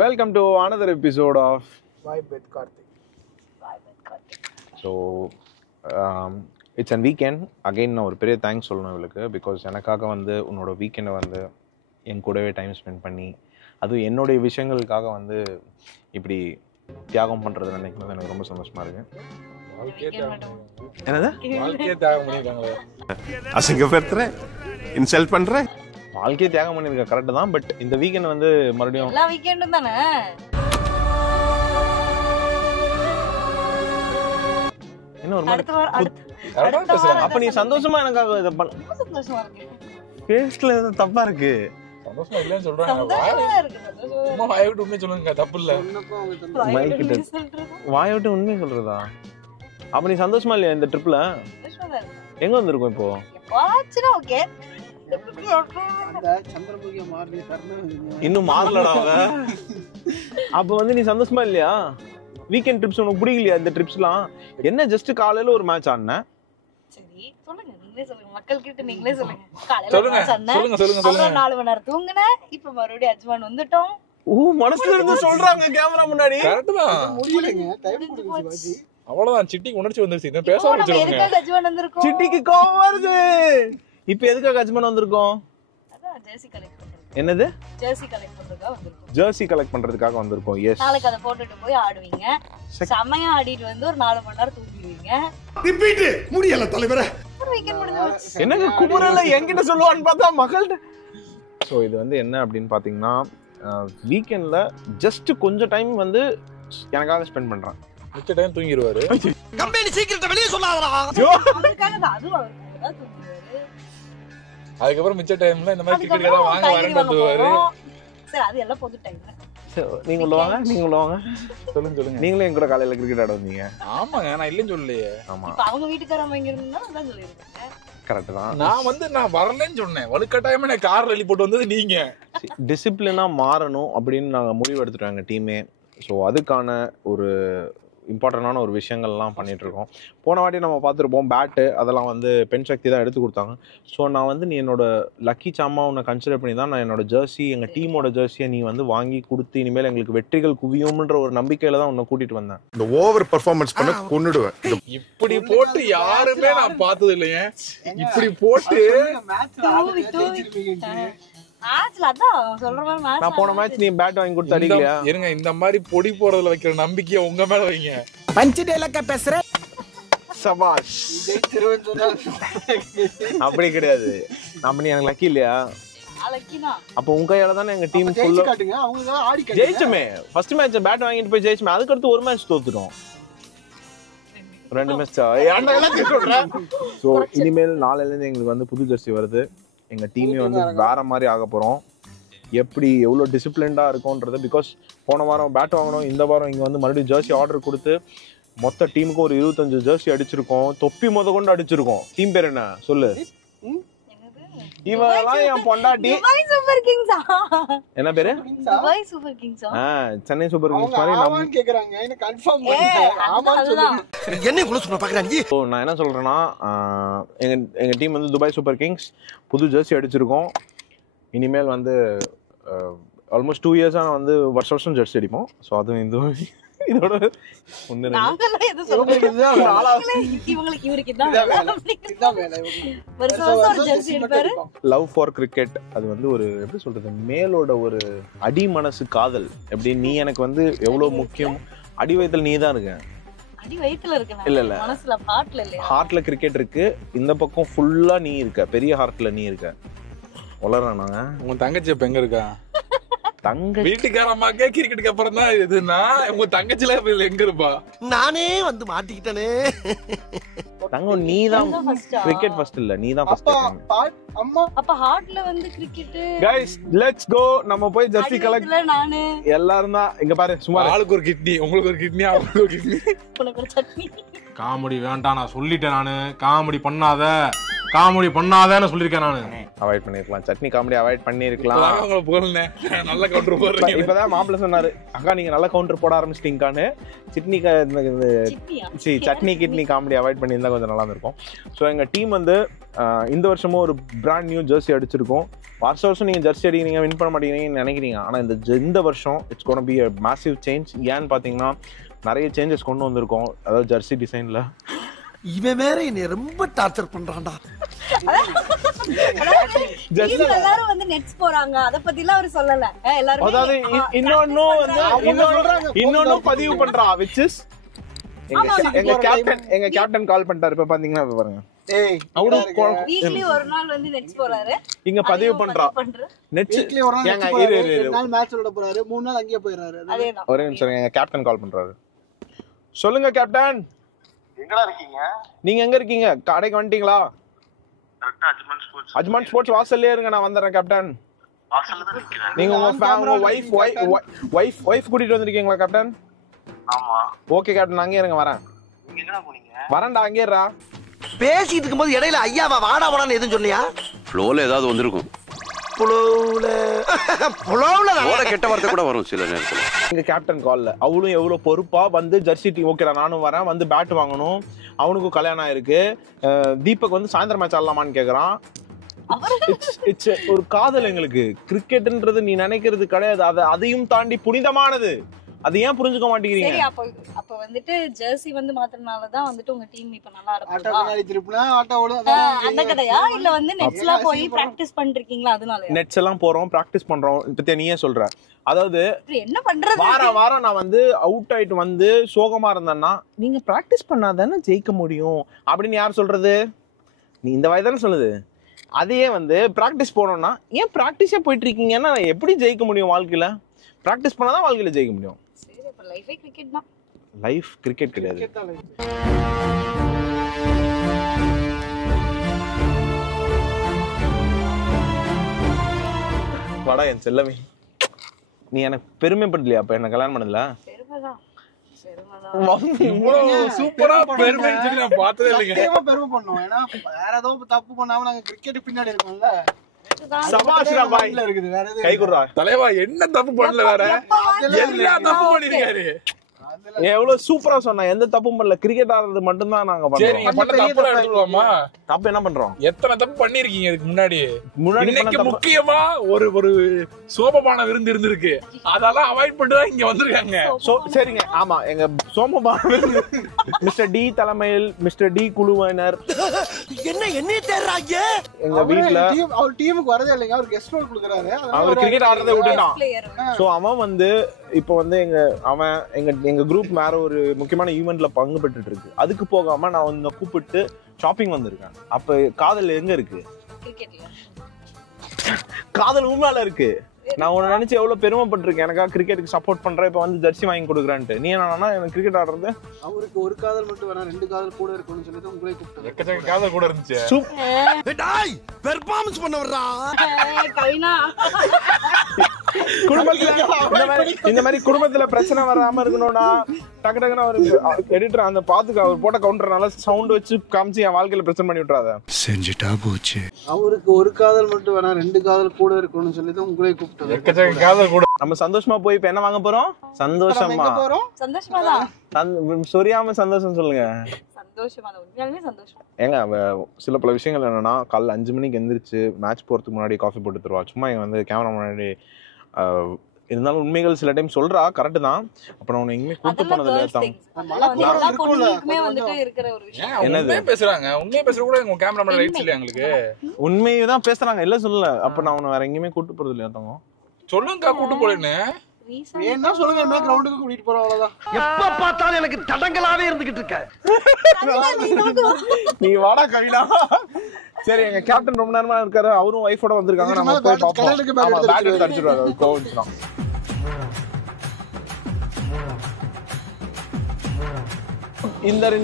Welcome to another episode of Vibe with Karthik. So it's a weekend again. நான் ஒரு பெரிய thanks சொல்லணும் இவளுக்கு. பிகாஸ் எனக்காக வந்து உன்னோட வீக்கெண்டை வந்து என் கூடவே டைம் ஸ்பெண்ட் பண்ணி அதுவும் என்னுடைய விஷயங்களுக்காக வந்து இப்படி தியாகம் பண்ணுறது நினைக்கும் எனக்கு ரொம்ப சந்தோஷமா இருக்கு. என்னது வாழ்க்கையே தியாகம் பண்ணிருக்காங்களே, அசிங்கப்படுத்துறேன், இன்சல்ட் பண்றேன். வாழ்க்கையே தியாகம் பண்ணியிருக்க கரெக்டு தான். பட் இந்த வீக்கெண்ட் வந்து மறுபடியும் எல்லா வீக்கெண்டும் தானே இன்னும் ஒரு அடுத்த வாரம் கரெக்டா பேசுறாங்க. அப்ப நீ சந்தோஷமா எனக்காக இதை பண்ண ரொம்ப சந்தோஷமா இருக்கு. பேஸ்ட்ல எதுவும் தப்பா இருக்கு. சந்தோஷமா இல்லைன்னு சொல்றாங்க. சந்தோஷமா இருக்கு, சந்தோஷமா சும்மா வாய் விட்டு உண்மையை சொல்லுங்க, தப்பு இல்ல. மைக் கிட்ட இருக்கு. சொல்றது வாய் விட்டு உண்மையை சொல்றதா? அப்ப நீ சந்தோஷமா இல்லையா இந்த ட்ரிப்ல? சந்தோஷமா இருக்கு. எங்க வந்திருக்கோம் இப்போ? எப்பவாச்சும் ஓகே. அந்த சந்திரமுகிய மாறி தரணும். இன்னும் மாறலடா அவ. அப்ப வந்து நீ சந்தோஷமா இல்லையா? வீக்கெண்ட் ட்ரிப்ஸ் உனக்கு பிடிக்கலையா? இந்த ட்ரிப்ஸ்லாம் என்ன ஜஸ்ட் காலையில ஒரு மேட்ச் ஆடினேன். சரி சொல்லுங்க, நீங்களே சொல்லுங்க, மக்கள் கிட்ட நீங்களே சொல்லுங்க. காலையில சொல்லுங்க சொன்னேன், சொல்லுங்க சொல்லுங்க அப்புறம் சொல்லுங்க. 4 மணி நேரம் தூங்குனேன், இப்ப மறுபடியும் அஜ்மான் வந்துட்டோம். மனசுல இருந்து சொல்றாங்க கேமரா முன்னாடி. கரெக்ட் தான், முடியலங்க, டைம் கொடுங்க சிவாஜி. அவ்வளவுதான். சிட்டிக்கு உணர்ச்சி வந்துருச்சு, இன்னும் பேச இப்போ நம்ம ஆரம்பிச்சிருவாங்க. எதுக்காக அஜ்மான் வந்திருக்கோம்? சிட்டிக்கு கோவம் வருது. இப்ப எதுக்காக அஜ்மான் வந்திருக்கோம்? அதான் ஜெர்சி கலெக்ட் பண்றது. என்னது? ஜெர்சி கலெக்ட் பண்றதுக்காக வந்திருக்கோம். ஜெர்சி கலெக்ட் பண்றதுக்காக வந்திருக்கோம். எஸ். நாளைக்கு அதை போட்டுட்டு போய் ஆடுவீங்க. செமையா ஆடிட்டு வந்து ஒரு 4 மணி நேரம் தூங்குவீங்க. ரிப்பீட் முடியல தலைவரே. ஒரு வீக்கெண்ட் முடிஞ்சு போச்சு. என்னங்க குமரல என்கிட்ட சொல்லுவான்னு பார்த்தா மகள்கிட்ட. ஸோ இது வந்து என்ன அப்படின்னு பார்த்தீங்கன்னா வீக்கெண்டில் ஜஸ்ட் கொஞ்சம் டைம் வந்து எனக்காக ஸ்பெண்ட் பண்ணுறேன். மிச்ச டைம் தூங்கிடுவாரு. கம்பெனி சீக்கிரத்தை வெளியே சொல்லாதடா. அவருக்காக தான், அதுவும் அவருக்காக தான் தூங்குவாரு. அதுக்கப்புறம் மிச்ச டைம்ல இந்த மாதிரி கிரிக்கெட் அதுக்கப்புறம் வாங்க காய்கறி வரேன்னு வாங்க வந்துருவாரு. போறோம். சரி, அது எல்லாம் பொது டைம். நீங்கள் உள்ளவாங்க, நீங்கள் உள்ளவாங்க. சொல்லுங்க சொல்லுங்க. நீங்களும் என் கூட காலையில் கிரிக்கெட் ஆட வந்தீங்க. ஆமாங்க, நான் இல்லைன்னு சொல்லலையே. ஆமாம், இப்ப அவங்க வீட்டுக்காரங்க இங்க இருந்தா அதான் சொல்லிருக்காங்க. கரெக்ட் தான். நான் வரலன்னு சொன்னேன். வலுக்கட்டாயமா நான் கார்ல எழுதி போட்டு வந்தது நீங்க. டிசிப்ளினாக மாறணும் அப்படின்னு நாங்கள் முடிவு எடுத்துட்டோம் எங்கள் டீமே. ஸோ அதுக்கான ஒரு இம்பார்ட்டண்டான ஒரு விஷயங்கள்லாம் பண்ணிட்டு இருக்கோம். போன வாட்டி நம்ம பார்த்துருப்போம் பேட்டு அதெல்லாம் வந்து பெண் சக்தி தான் எடுத்து கொடுத்தாங்க. ஸோ நான் வந்து நீ என்னோட லக்கி சாமா உன்னை கன்சிடர் பண்ணி தான் நான் என்னோட ஜெர்சி, எங்கள் டீமோட ஜெர்சியை நீ வந்து வாங்கி கொடுத்து இனிமேல் எங்களுக்கு வெற்றிகள் குவியும்ன்ற ஒரு நம்பிக்கையில தான் உன்னை கூட்டிட்டு வந்தேன். இந்த ஓவர் பெர்ஃபார்மன்ஸ் பண்ண கொன்னுடுவேன். இப்படி போட்டு யாருமே நான் பார்த்தது இல்லையே. இப்படி போட்டு ஆச்சுல அதான் சொல்ற மாதிரி match நான் போன மேட்ச் நீ பேட் வாங்கி கொடுத்து அடிக்கலையா? இருங்க, இந்த மாதிரி பொடி போறதுல வைக்கிற நம்பிக்கையை உங்க மேல வைங்க. சபாஷ். அப்படி கிடையாது. நம்ம நீ எனக்கு லக்கி இல்லையா? நாளைக்கு தான். அப்போ உங்க கையால தானே எங்க டீம் ஜெயிச்சு ஃபுல்லா காட்டுங்க, அவங்க ஆடி காட்டுங்க. ஜெயிச்சோமே. ஃபர்ஸ்ட் மேட்ச் பேட் வாங்கிட்டு போய் ஜெயிச்சோமே. அதுக்கு அடுத்து ஒரு மேட்ச் தோத்துட்டோம். 2 மேட்ச். ஸோ இனிமேல் நாளையிலேருந்து எங்களுக்கு வந்து புது ஜெர்சி வருது. எங்கள் டீமே வந்து வேற மாதிரி ஆக போகிறோம். எப்படி எவ்வளோ டிசிப்ளின்டாக இருக்கும்ன்றது. பிகாஸ் போன வாரம் பேட் வாங்கணும், இந்த வாரம் இங்கே வந்து மறுபடியும் ஜெர்சி ஆர்டர் கொடுத்து மொத்த டீமுக்கு ஒரு 25 ஜெர்சி அடிச்சிருக்கோம். தொப்பி கொண்டு அடிச்சிருக்கோம். டீம் பேர் என்ன சொல்லு? இவெல்லாம் என் பொண்டாட்டி. துபாய் சூப்பர் கிங்ஸா? என்ன பேரு? துபாய் சூப்பர் கிங்ஸா? சென்னை சூப்பர் கிங்ஸ் மாதிரி அவங்க நம்ம. ஆமான்னு கேக்குறாங்க, என்ன கன்ஃபார்ம் பண்ணுங்க. ஆமான்னு சொல்லுங்க. என்ன குள்ள சொன்ன பாக்குறாங்க. ஸோ நான் என்ன சொல்கிறேன்னா எங்கள் டீம் வந்து துபாய் சூப்பர் கிங்ஸ் புது ஜெர்சி அடிச்சிருக்கோம். இனிமேல் வந்து ஆல்மோஸ்ட் 2 இயர்ஸாக நான் வந்து வருஷம் ஜெர்சி அடிப்போம். ஸோ அதுவும் இதோட ஒன்று நாங்கெல்லாம் எதுவும் இவங்களுக்கு சொல்றோம். இதுதான் வேலை. இவங்களுக்கு இவருக்கு தான் இதுதான் வேலை. வேலை. இதுதான் வேலை இவங்களுக்கு. வருஷம் ஒரு ஜெர்சி எடுப்பாரு. Love for cricket. அது வந்து ஒரு எப்படி சொல்றது, மேலோட ஒரு அடி மனசு காதல். எப்படி நீ எனக்கு வந்து எவ்வளோ முக்கியம். அடி வயத்தில் நீ தான் இருக்க. அடி வயித்துல இருக்கு. இல்ல, இல்ல. மனசுல ஹார்ட்ல இல்லையா? ஹார்ட்ல கிரிக்கெட் இருக்கு, இந்த பக்கம் ஃபுல்லா நீ இருக்க. பெரிய ஹார்ட்ல நீ இருக்க. வளர்றானாங்க. உங்க தங்கச்சி இப்ப எங்க இருக்கா? தங்க வீட்டுக்காரம்மாக்கே கிரிக்கெட்டுக்கு அப்புறம் தான் இதுன்னா உங்க தங்கச்சில எங்க இருப்பா? நானே வந்து மாட்டிக்கிட்டனே. தங்கம் நீ தான் கிரிக்கெட் ஃபர்ஸ்ட் இல்ல, நீ தான் ஃபர்ஸ்ட். அம்மா அப்ப ஹார்ட்ல வந்து கிரிக்கெட். Guys let's go. நம்ம போய் ஜெர்சி கலெக்ட். நானு எல்லாரும் தான் இங்க பாரு. சும்மா ஆளுக்கு ஒரு கிட்னி, உங்களுக்கு ஒரு கிட்னி, அவங்களுக்கு ஒரு கிட்னி. உனக்கு ஒரு சட்னி. காமெடி வேண்டாம், நான் சொல்லிட்டேன். நானு காமெடி பண்ணாத. காமெடி பண்ணாதான்னு சொல்லியிருக்கேன் நானு. அவாய்ட் பண்ணிருக்கலாம். சட்னி காமெடி அவாய்ட் பண்ணிருக்கலாம். உங்களை புகழ்னே நல்ல கவுண்டர் போடுறீங்க. இப்பதான் மாப்பிள்ள சொன்னாரு, அக்கா நீங்க நல்ல கவுண்டர் போட ஆரம்பிச்சிட்டீங்கன்னு. சட்னி கிட்னி காமெடி அவாய்ட் பண்ணியிருந்தா கொஞ்சம் நல்லா இருக்கும். ஸோ எங்க டீம் வந்து இந்த வருஷமும் ஒரு பிராண்ட் நியூ ஜெர்சி அடிச்சிருக்கோம். வருஷம் நீங்க ஜெர்சி அடிக்கிறீங்க, வின் பண்ண மாட்டேங்கிறீங்கன்னு நினைக்கிறீங்க. ஆனா இந்த வருஷம் it's gonna be a massive change. ஏன்னு பாத்தீங்கன்னா நிறைய சேஞ்சஸ் கொண்டு வந்திருக்கோம். அதாவது ஜெர்சி டிசைன்ல. இவன் வேற என்னை ரொம்ப டார்ச்சர் பண்றான்டா. எல்லாரும் வந்து நெட்ஸ் போறாங்க, அத பத்திலாம் அவர் சொல்லல. எல்லாரும் அதாவது இன்னொன்னும் பதிவு பண்றா, which is எங்க கேப்டன் கால் பண்ணிட்டாரு. இப்ப பாத்தீங்கன்னா பாருங்க, அவரு வீக்லி ஒரு நாள் வந்து நெட்ஸ் போறாரு, இங்க பதிவு பண்றா. நெட்ஸ் வீக்லி ஒரு நாள் மேட்ச் விளையாட போறாரு, 3 நாள் அங்கேயே போயிடுறாரு. அதேதான். ஒரே நிமிஷம், எங்க கேப்டன் கால் பண்றாரு. சொல்லுங்க கேப்டன், எங்கடா இருக்கீங்க? நீங்க எங்க இருக்கீங்க? கடைக்கு வந்துட்டீங்களா? அஜ்மான் ஸ்போர்ட்ஸ் வாசல்லே இருங்க, நான் வந்துறேன் கேப்டன். வாசல்ல தான் நிக்கிறேன். நீங்க உங்க வைஃப் கூட்டிட்டு வந்திருக்கீங்களா கேப்டன்? ஆமா. ஓகே கேப்டன், அங்கே இருங்க, வரேன். நீங்க எங்கடா போனீங்க? வரேன்டா, அங்கே இருடா. பேசிட்டு இருக்கும்போது இடையில ஐயாவா வாடா வாடான்னு எதுவும் சொன்னியா? ஃப்ளோல ஏதாவது வந்திருக்கும். புலவுல கெட்ட வார்த்தை கூட வரும் சில நேரத்துல. எங்க கேப்டன் கால்ல அவளும் எவ்வளவு பொறுப்பா வந்து ஜெர்சி டீம், ஓகேடா நானும் வரேன், வந்து பேட் வாங்கணும், அவனுக்கும் கல்யாணம் ஆயிருக்கு, தீபக் வந்து சாயந்தரம் மேட்ச் ஆடலாமான்னு கேக்குறான். இட்ஸ் ஒரு காதல் எங்களுக்கு. கிரிக்கெட்ன்றது நீ நினைக்கிறது கிடையாது, அதையும் தாண்டி புனிதமானது. அது ஏன் புரிஞ்சுக்க மாட்டேங்கிறீங்க? சரி, அப்ப வந்துட்டு ஜெர்சி வந்து மாத்திரனால தான் வந்துட்டு உங்க டீம் இப்ப நல்லா ஆட்டோ இருக்கு. பின்னாடி திருப்பினா ஆட்டோவோட அந்த கதையா இல்ல வந்து நெட்ஸ்லாம் போய் பிராக்டிஸ் பண்ணிருக்கீங்களா? அதனால நெட்ஸ் எல்லாம் போறோம், பிராக்டிஸ் பண்றோம். இப்ப நீயே சொல்ற, அதாவது என்ன பண்றது, வாரம் நான் வந்து அவுட் ஆயிட்டு வந்து சோகமா இருந்தேன்னா நீங்க பிராக்டிஸ் பண்ணாதானே ஜெயிக்க முடியும் அப்படின்னு யார் சொல்றது? நீ இந்த வயது தானே சொல்லுது. அதையே வந்து பிராக்டிஸ் போனோம்னா ஏன் பிராக்டிஸே போயிட்டு இருக்கீங்கன்னா எப்படி ஜெயிக்க முடியும் வாழ்க்கையில? பிராக்டிஸ் பண்ணாதான் வாழ்க்கையில ஜெயிக்க முடியும். சரி, அப்ப லைஃபே கிரிக்கெட் தான். லைஃப் கிரிக்கெட் கிடையாது. வாடா என் செல்லமே, நீ எனக்கு பெருமைப்படலையா அப்ப என்ன கல்யாணம் பண்ணதுல? பெருமைதான். சூப்பரா பெருமை நான் பார்த்ததே இல்லைங்க. பெருமை பண்ணோம். ஏன்னா வேற ஏதோ தப்பு பண்ணாம நாங்க கிரிக்கெட் பின்னாடி இருக்கோம்ல. சபாஷ்ரா பாய் இருக்குது, வேற எதுவும் கை குடுறா. தலைவா என்ன தப்பு பண்ணல, வேற எல்லா தப்பு பண்ணிருக்காரு. எவ்வளவு சூப்பரா சொன்னா, எந்த தப்பும் பண்ணல, கிரிக்கெட் ஆடுறது மட்டும் தான் நாங்க சரி, நீங்க பண்ண தப்பு எடுத்துக்கலாமா? தப்பு என்ன பண்றோம்? எத்தனை தப்பு பண்ணிருக்கீங்க இதுக்கு முன்னாடி? முன்னாடி இன்னைக்கு முக்கியமா ஒரு சோபமான விருந்து இருந்திருக்கு, அதெல்லாம் அவாய்ட் பண்ணிட்டு தான் இங்க வந்திருக்காங்க. சரிங்க, ஆமா, எங்க சோமபான மிஸ்டர் டி தலைமையில் மிஸ்டர் டி குழுவினர் என்ன தேர்றாங்க எங்க வீட்ல. அவர் டீமுக்கு வரதே இல்லைங்க, அவர் கெஸ்ட் ரோல் கொடுக்குறாரு. அவர் கிரிக்கெட் ஆடுறதை விட்டுட்டான். சோ அவன் வந்து இப்போ வந்து எங்க குரூப் வேற ஒரு முக்கியமான ஈவென்ட்ல பங்கு பெற்றுட்டு இருக்கு. அதுக்கு போகாம நான் வந்து கூப்பிட்டு ஷாப்பிங் வந்திருக்கேன். அப்ப காதல் எங்க இருக்கு? காதல் உண்மையில இருக்கு. நான் உன்னை நினைச்சு எவ்வளவு பெருமைப்பட்டிருக்கேன், எனக்கா கிரிக்கெட்டுக்கு சப்போர்ட் பண்றேன், இப்ப வந்து ஜெர்சி வாங்கி கொடுக்குறான்ட்டு. நீ என்னன்னா எனக்கு கிரிக்கெட் ஆடுறது? அவருக்கு ஒரு காதல் மட்டும் வேணா, 2 காதல் கூட இருக்கணும்னு சொல்லிட்டு உங்களே கூப்பிட்டாரு. எக்கச்சக்க காதல் கூட இருந்துச்சு. டேய் பெர்ஃபார்மன்ஸ் பண்ண வர்றா கவினா. குடும்பத்துல இந்த மாதிரி குடும்பத்துல பிரச்சனை வராம இருக்கணும்னா டக்கு டக்குன்னு ஒரு எடிட்டர் அந்த பாத்துக்க, அவர் போட்ட கவுண்டர்னால சவுண்ட் வச்சு காமிச்சு என் வாழ்க்கையில பிரச்சனை பண்ணி விட்டுறாத. செஞ்சுட்டா போச்சு. அவருக்கு ஒரு காதல் மட்டும் வேணா, 2 காதல் கூட இருக்கணும்னு சொல்லிட்டு உங்களே கூப்பிட்டாரு. எக்கச்சக்க காதல் கூட. நம்ம சந்தோஷமா போய் இப்ப என்ன வாங்க போறோம்? சந்தோஷமா சொரியாம சந்தோஷம் சொல்லுங்க. ஏங்க சில பல விஷயங்கள் என்னன்னா, காலைல 5 மணிக்கு எந்திரிச்சு மேட்ச் போறதுக்கு முன்னாடி காஃபி போட்டு தருவா. சும்மா இங்க வந்து கேமரா முன்னாடி இருந்தாலும் உண்மைகள் சில டைம் சொல்றா, கரெக்ட் தான். அப்ப நான் உன்னை எங்கேயுமே கூட்டு போனது என்னது பேசுறாங்க? உண்மையை பேசுற கூட உங்க கேமரா ரைட்ஸ் இல்லையா உங்களுக்கு? உண்மையை தான் பேசுறாங்க, இல்ல சொல்லல. அப்ப நான் உன்னை வேற எங்கேயுமே கூட்டு போறது இல்லையா? தங்க சொல்லுங்க, கூட்டு போறேன்னு என்ன சொல்லுங்க, என்ன கிரவுண்டுக்கு கூட்டிட்டு போறோம், அவ்வளவுதான். எப்ப பார்த்தாலும் எனக்கு தடங்களாவே இருந்துகிட்டு இருக்க. நீ வாடா கவினா. சரி, எங்க கேப்டன் ரொம்ப நேரமா இருக்காரு, அவரும் வைஃபோட வந்திருக்காங்க. நம்ம போய் பாப்போம். பேட் எடுத்து அடிச்சிடுவாரு கோவிச்சுனா.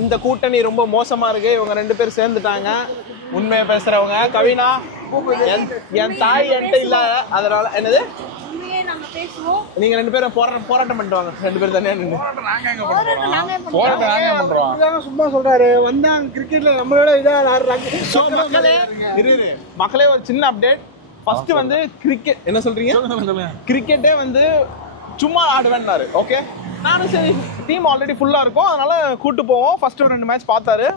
இந்த கூட்டணி ரொம்ப மோசமா இருக்கு. இவங்க 2 பேர் சேர்ந்துட்டாங்க. உண்மையை பேசுறவங்க. கவினா, என் தாய் என்கிட்ட இல்ல, அதனால என்னது பேசுவோம். நீங்க ரெண்டு பேரும் போராட்டம் பண்ணிட்டு வாங்க. ரெண்டு பேரும் தனியா நின்னு. நாங்க எங்க பண்றோம்? நாங்க போராட்டம் நாங்க பண்றோம். இதாங்க சும்மா சொல்றாரு. வந்தாங்க கிரிக்கெட்ல நம்மளோட இதா ஆடுறாங்க. சோ மக்களே இரு மக்களே ஒரு சின்ன அப்டேட். ஃபர்ஸ்ட் வந்து கிரிக்கெட் என்ன சொல்றீங்க? கிரிக்கெட்டே வந்து சும்மா ஆடுவேன்னாரு. ஓகே, நானும் சரி டீம் ஆல்ரெடி ஃபுல்லா இருக்கும், அதனால கூட்டு போவோம். ஃபர்ஸ்ட் ஒரு 2 மேட்ச் பார்த்தாரு.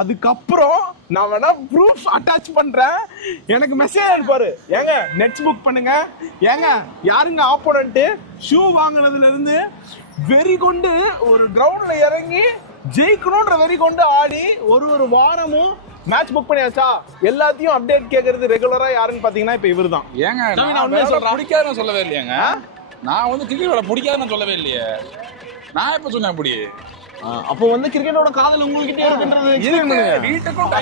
அதுக்கப்புறம் நான் வேணா ப்ரூஃப் அட்டாச் பண்றேன். எனக்கு மெசேஜ் அனுப்பாரு, ஏங்க நெட்ஸ் புக் பண்ணுங்க, ஏங்க யாருங்க ஆப்போனன்ட், ஷூ வாங்கினதுல இருந்து வெறி கொண்டு ஒரு கிரவுண்ட்ல இறங்கி ஜெயிக்கணும்ன்ற வெறி கொண்டு ஆடி ஒரு வாரமும் மேட்ச் புக் பண்ணியாச்சா. எல்லாத்தையும் அப்டேட் கேட்கறது ரெகுலரா யாருன்னு பாத்தீங்கன்னா இப்ப இவரு தான். ஏங்க நான் உண்மையை சொல்றேன், பிடிக்காதுன்னு சொல்லவே இல்லையாங்க. நான் வந்து கிரிக்கெட் விளையாட பிடிக்காதுன்னு சொல்லவே இல்லையே. நான் எப்ப சொன்னேன் அப்படி? அப்போ வந்து கிரிக்கெட்டோட காதல் உங்ககிட்ட இருக்குன்றது எக்ஸ்பிளைன் பண்ணுங்க. வீட்டுக்கும்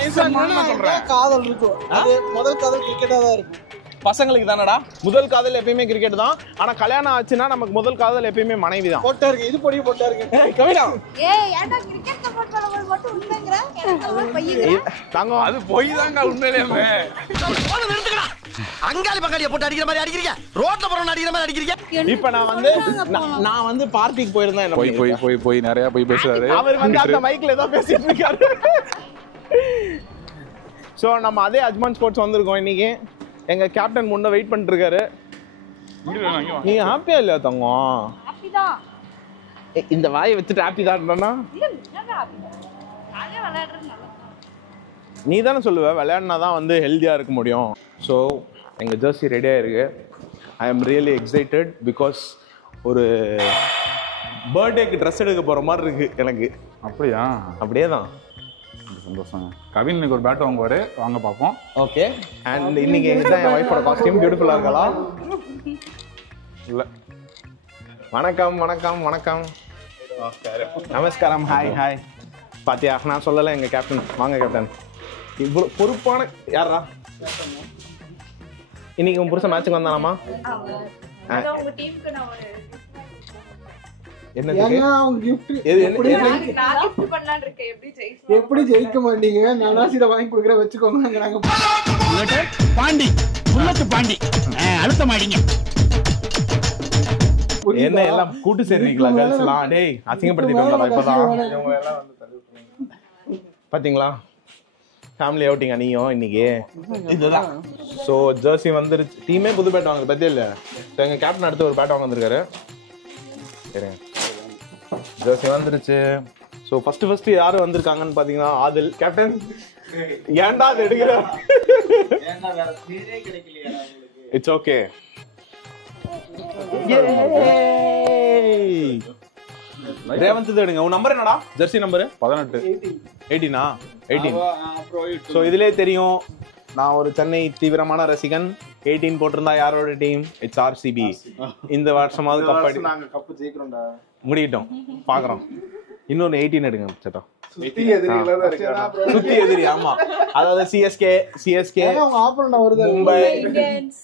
நான் சொல்றேன். காதல் இருக்கும். அது முதல் காதல் கிரிக்கெட்டா தான் இருக்கும். பசங்களுக்கு தானடா முதல் காதல் எப்பயுமே கிரிக்கெட் தான். ஆனா கல்யாணம் ஆச்சுன்னா நமக்கு முதல் காதல் எப்பயுமே மனைவி தான். போட்டாருங்க, இது பொடி போட்டாருங்க. கவிதா ஏன்டா கிரிக்கெட் சப்போர்ட் பண்ணவங்க மட்டும் உண்மைங்கற எனக்கு பையங்கற தங்கம் அது போய் தாங்க உண்மையிலேயே. அங்காளி பங்காளிய போட்டு அடிக்கிற மாதிரி அடிக்கிறீங்க, ரோட்ல போறவன அடிக்கிற மாதிரி அடிக்கிறீங்க. இப்ப நான் வந்து பார்ட்டிக்கு போயிருந்தேன். என்ன போய் நிறைய போய் பேசுறாரு. அவர் வந்து அந்த மைக்ல ஏதோ பேசிட்டு இருக்காரு. சோ நம்ம அதே அஜ்மான் ஸ்போர்ட்ஸ் வந்திருக்கோம் இன்னைக்கு. எங்க கேப்டன் முன்ன வெயிட் பண்ணிட்டு இருக்காரு. நீங்க ஹாப்பியா இல்லையா தங்கம்? ஹாப்பிதான். இந்த வாயை வச்சுட்டு ஹாப்பி தான்டா. இல்ல என்னடா ஹாப்பி? நானே விளையாடுறது நல்லா. நீ தானே சொல்லுவ விளையாடினா தான் வந்து ஹெல்த்தியா இருக்க முடியும். ஸோ எங்க ஜெர்சி ரெடியா இருக்கு. I am really excited because ஒரு பர்த்டேக்கு ட்ரெஸ் எடுக்க போற மாதிரி இருக்கு எனக்கு. அப்படியா? அப்படியே தான். சந்தோஷம். கவின் இன்னைக்கு ஒரு பேட் வாங்குவாரு, வாங்க பார்ப்போம். ஓகே, அண்ட் இன்னைக்கு எங்க என் வைஃபோட காஸ்டியூம் பியூட்டிஃபுல்லா இருக்கா? இல்ல. வணக்கம் வணக்கம் வணக்கம். நமஸ்காரம். Hi hi. பாத்தியா நான் சொல்லல எங்க கேப்டன். வாங்க கேப்டன். இவ்வளவு பொறுப்பான யாரா? இன்னைக்கு உன் புருஷன் மேட்சுக்கு வந்தானாமா? அத உங்க டீமுக்கு நான் ஒரு என்னது? ஏங்க அவங்க gift நான் gift பண்ணலாம்னு இருக்கேன். எப்படி ஜெயிக்க மாட்டீங்க? நான் சீட வாங்கி கொடுக்குறேன், வச்சுக்கோங்க. நாங்க பாண்டி புல்லத்து பாண்டி அழுத்த மாட்டீங்க. என்ன எல்லாம் கூட்டு சேர்றீங்களா கேர்ள்ஸ்லாம்? டேய் அசிங்கப்படுத்திட்டோம்டா இப்பதான். இவங்க எல்லாம் வந்து பாத்தீங்களா ஃபேமிலி அவுட்டிங் நீயும் இன்னைக்கு இதுதான். ஸோ ஜெர்சி வந்துருச்சு. டீமே புது பேட் வாங்குது பத்தியா இல்ல? ஸோ எங்க கேப்டன் அடுத்து ஒரு பேட் வாங்க வந்திருக்காரு. சரிங்க, ஜெர்சி வந்துருச்சு. ஸோ ஃபர்ஸ்ட் யாரு வந்திருக்காங்கன்னு பாத்தீங்கன்னா ஆதில். கேப்டன் ஏன்டா அது எடுக்கிற? It's okay. ரேவந்த் எடுங்க. உன் நம்பர் என்னடா? Jersey number 18. 18. 18. ஸோ இதுலேயே தெரியும் நான் ஒரு சென்னை தீவிரமான ரசிகன். 18 போட்டிருந்தா யாரோட டீம்? It's RCB. இந்த வருஷமாவது கப் நாங்க கப் ஜெயிக்கிறோம்டா. முடியட்டும், பாக்குறோம். இன்னொரு 18 எடுங்க சேட்டா. சுத்தி எதிரிகளா தான் இருக்காங்க. சுத்தி எதிரி. ஆமா, அதாவது சிஎஸ்கே அவங்க ஆப்போனன்ட் வருது. மும்பை இந்தியன்ஸ்.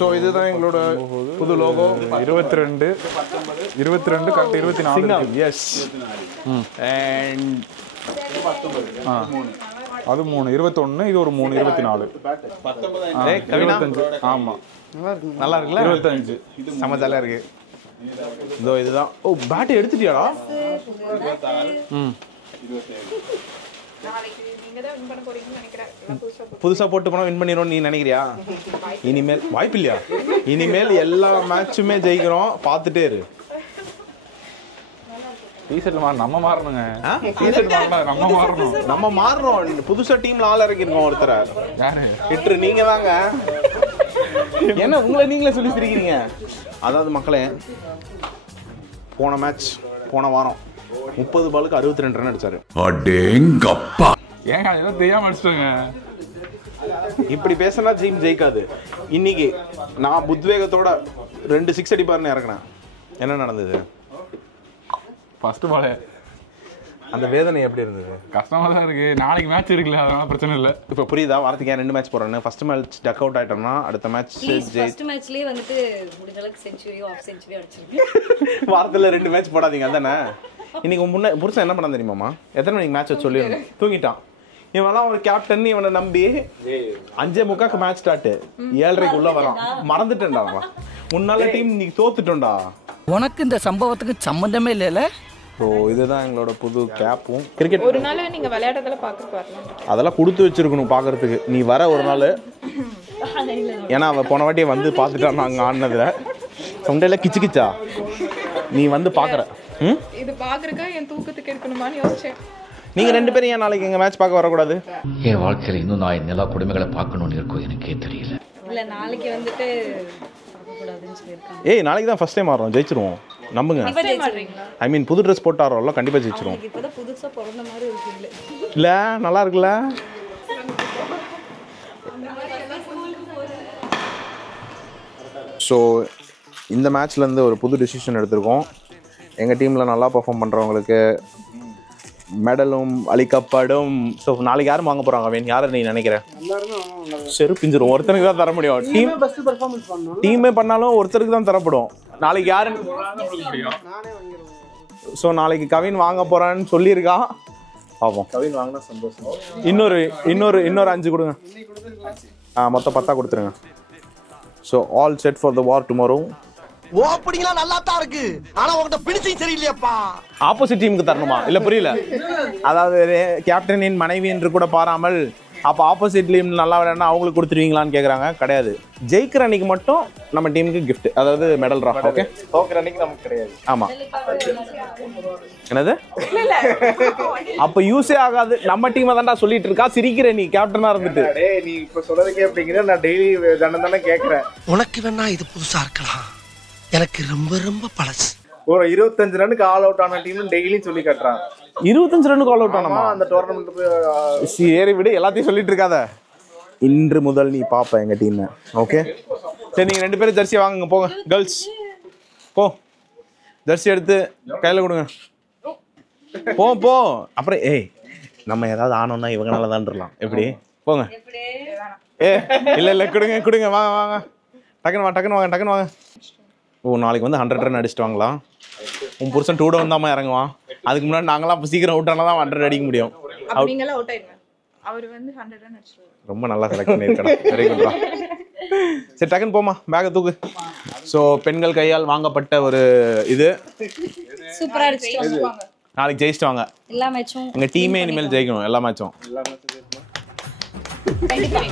ஸோ இதுதான் எங்களோட புது லோகோ. 22 கரெக்ட். 24 சிங்கம். எஸ். அண்ட் அது 3 21. இது ஒரு 3 24. 25. ஆமா, நல்லா இருக்குல்ல? 25 சமச்சாலா இருக்கு. இதோ இதுதான். ஓ பேட் எடுத்துட்டியாடா? நாளைக்கு நீங்க தான் வின் பண்ண போறீங்கன்னு நினைக்கிறேன். புதுசா போட்டு போனா வின் பண்ணிடுவோம் நீ நினைக்கிறியா? இனிமேல் வாய்ப்பு இல்லையா? இனிமேல் எல்லா மேட்சுமே ஜெயிக்கிறோம், பார்த்துட்டே இரு. டீஷர்ட் நம்ம மாறணுங்க. டீஷர்ட் நம்ம மாறணும். நம்ம மாறுறோம். புதுசா டீம்ல ஆள் இறக்கிருக்கோம் ஒருத்தர. யாரு? ஹிட்ரு நீங்க தாங்க. என்ன உங்களை நீங்களே சொல்லி சிரிக்கிறீங்க? அதாவது மக்களே, போன வாரம் 30 பாலுக்கு 62 ரன் அடிச்சாரு. அடேங்கப்பா. ஏங்க அதெல்லாம் தெரியாம அடிச்சிட்டாங்க. இப்படி பேசினா டீம் ஜெயிக்காது. இன்னைக்கு நான் புத்வேகத்தோட 2 6 அடிப்பாருன்னு இறக்குனேன். என்ன நடந்தது? ஃபர்ஸ்ட் பாலே அந்த வேதனை எப்படி இருந்தது? கஷ்டமா தான் இருக்கு. நாளைக்கு மேட்ச் இருக்குல்ல, அதனால பிரச்சனை இல்லை. இப்போ புரியுதா? வாரத்துக்கு 2 மேட்ச் போறேன்னு. ஃபர்ஸ்ட் மேட்ச் டக் அவுட் ஆயிட்டோம்னா அடுத்த மேட்ச் ஃபர்ஸ்ட் மேட்ச்லயே வந்துட்டு முடிஞ்ச அளவுக்கு செஞ்சுரியோ ஆஃப் செஞ்சுரியோ அடிச்சிருக்கீங்க. வாரத்துல 2 மேட்ச் போடாதீங்க அதானே. இன்னைக்கு முன்ன புருஷன் என்ன பண்ண தெரியுமாமா? எத்தனை மணிக்கு மேட்ச் சொல்லி தூங்கிட்டான். இவெல்லாம் ஒரு கேப்டன், இவனை நம்பி 5:45 மேட்ச் ஸ்டார்ட், 7:30 உள்ள வரான். மறந்துட்டேன்டா அவன். முன்னால டீம் நீ தோத்துட்டோம்டா. உனக்கு இந்த சம்பவத்துக்கு சம்பந்தமே இல்லைல்ல. ஸோ இதுதான் எங்களோட புது கேப்பும். கிரிக்கெட் ஒரு நாள் நீங்க விளையாடுறதெல்லாம் பார்க்க வரலாம். அதெல்லாம் கொடுத்து வச்சிருக்கணும் பார்க்கறதுக்கு. நீ வர ஒரு நாள், ஏன்னா அவள் போன வாட்டியை வந்து பார்த்துட்டான் நாங்கள் ஆடினதுல. சொண்டையில கிச்சு கிச்சா நீ வந்து பார்க்குற. இது பார்க்கறதுக்கா என் தூக்கத்துக்கு எடுக்கணுமான்னு யோசிச்சேன். நீங்கள் 2 பேரும் ஏன் நாளைக்கு எங்கள் மேட்ச் பார்க்க வரக்கூடாது? என் வாழ்க்கையில் இன்னும் நான் இந்த எல்லா கொடுமைகளை பார்க்கணும்னு இருக்கும் எனக்கே தெரியல. இல்ல நாளைக்கு வந்துட்டு பார்க்கக்கூடாதுன்னு சொல்லியிருக்காங்க. ஏய் நாளைக்கு தான் ஃபர்ஸ்ட் டைம் ஆடுறோம், ஜெயிச்சிருவோம் நம்புங்க. ஐ மீன் புது ட்ரெஸ் போட்டு ஆடுறோம்ல, கண்டிப்பாக ஜெயிச்சிருவோம். இப்போதான் புதுசா பிறந்த மாதிரி ஒரு ஃபீல் இல்லை நல்லா இருக்குல்ல. ஸோ இந்த மேட்ச்லேருந்து ஒரு புது டிசிஷன் எடுத்திருக்கோம். எங்கள் டீமில் நல்லா பர்ஃபார்ம் பண்ணுறவங்களுக்கு மெடலும் அளிக்கப்படும். ஸோ நாளைக்கு யாரும் வாங்க போகிறாங்க? அவன் யாரை நீ நினைக்கிறேன்? செரு பிஞ்சிரும். ஒருத்தருக்கு தான் தர முடியும். டீம் பெஸ்ட் பெர்ஃபார்மன்ஸ் பண்ணனும். டீமே பண்ணாலும் ஒருத்தருக்கு தான் தரப்படும். நாளைக்கு யாரு? ஸோ நாளைக்கு கவின் வாங்க போறான்னு சொல்லியிருக்கான். பார்ப்போம். கவின் வாங்கினா சந்தோஷம். இன்னொரு 5 கொடுங்க. மொத்தம் 10 கொடுத்துருங்க. So all set for the war tomorrow. ஓப்பனிங்லாம் நல்லா தான் இருக்கு, ஆனா உங்ககிட்ட பினிஷிங் சரியில்லையாப்பா. ஆப்போசிட் டீமுக்கு தரணுமா? இல்ல புரியல. அதாவது கேப்டனின் மனைவி என்று கூட பாராமல் அப்போ ஆப்போசிட் டீம் நல்லா விளையாடுனா அவங்களுக்கு கொடுத்துருவீங்களான்னு கேட்குறாங்க. கிடையாது, ஜெயிக்கிற அன்னைக்கு மட்டும் நம்ம டீமுக்கு கிஃப்ட், அதாவது மெடல் ரா. ஓகே, தோக்கிற அன்னைக்கு நமக்கு கிடையாது. ஆமாம். என்னது? அப்போ யூஸே ஆகாது. நம்ம டீமை தான்டா சொல்லிட்டு இருக்கா. சிரிக்கிற நீ கேப்டனா இருந்துட்டு. நீ இப்போ சொல்றதுக்கே அப்படிங்கிற நான் டெய்லி தானே கேட்குறேன். உனக்கு வேணா இது புதுசா இருக்கலாம், எனக்கு ரொம்ப ரொம்ப பழசு. ஒரு 25 ரனுக்கு ஆல் அவுட் ஆன டீம் டெய்லியும் சொல்லி கட்டுறாங்க. 25 ரனுக்கு ஆல் அவுட் ஆனமா? அந்த டோர்னமெண்ட் போய் ஏறி விடு, எல்லாத்தையும் சொல்லிட்டு இருக்காத. இன்று முதல் நீ பாப்ப எங்க டீம். ஓகே சரி, நீங்க 2 பேரும் ஜெர்சி வாங்குங்க. போங்க கேர்ள்ஸ், போ ஜெர்சி எடுத்து கையில கொடுங்க. போ. அப்புறம் நம்ம ஏதாவது ஆனோம்னா இவங்கனால தான்லாம். எப்படி? போங்க. இல்ல கொடுங்க. வாங்க டக்குன்னு வாங்க. ஓ நாளைக்கு வந்து 100 ரன் அடிச்சுட்டு வாங்கலாம். உன் புருஷன் 2 டவுன் தான் இறங்குவான். அதுக்கு முன்னாடி நாங்களாம் இப்போ சீக்கிரம் அவுட் ஆனால் தான் 100 அடிக்க முடியும். நீங்களாம் அவுட் ஆயிடுங்க. அவர் வந்து 100 ரன் அடிச்சிருவாரு. ரொம்ப நல்லா செலக்ட் பண்ணியிருக்கடா. வெரி குட்ரா. சரி டக்குன்னு போமா, பேக்கை தூக்கு. ஸோ பெண்கள் கையால் வாங்கப்பட்ட ஒரு இது சூப்பரா அடிச்சிட்டு நாளைக்கு ஜெயிச்சிட்டு வாங்க. எல்லா மேட்சும் எங்கள் டீமே இனிமேல் ஜெயிக்கணும். எல்லா மேட்சும் கண்டிப்பா.